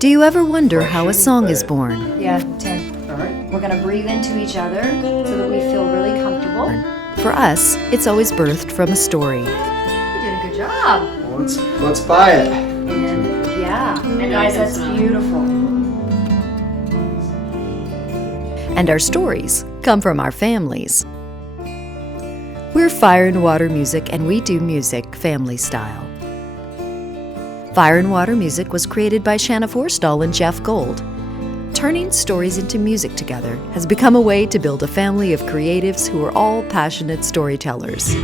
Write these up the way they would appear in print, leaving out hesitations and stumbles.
Do you ever wonder how a song is born? Yeah, 10. All right. We're going to breathe into each other so that we feel really comfortable. For us, it's always birthed from a story. You did a good job. Well, let's buy it. And yeah, guys, that's beautiful. And our stories come from our families. We're Fire and Water Music, and we do music family style. Fire and Water Music was created by Shanna Forrestall and Jeff Gold. Turning stories into music together has become a way to build a family of creatives who are all passionate storytellers.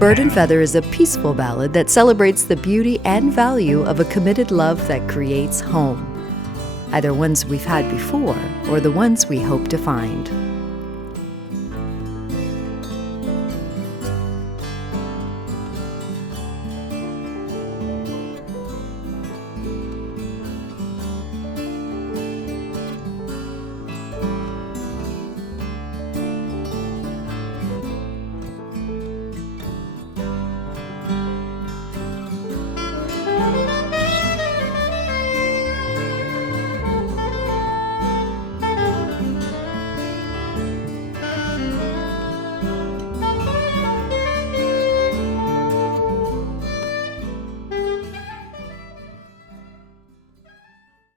Bird and Feather is a peaceful ballad that celebrates the beauty and value of a committed love that creates home, either ones we've had before or the ones we hope to find.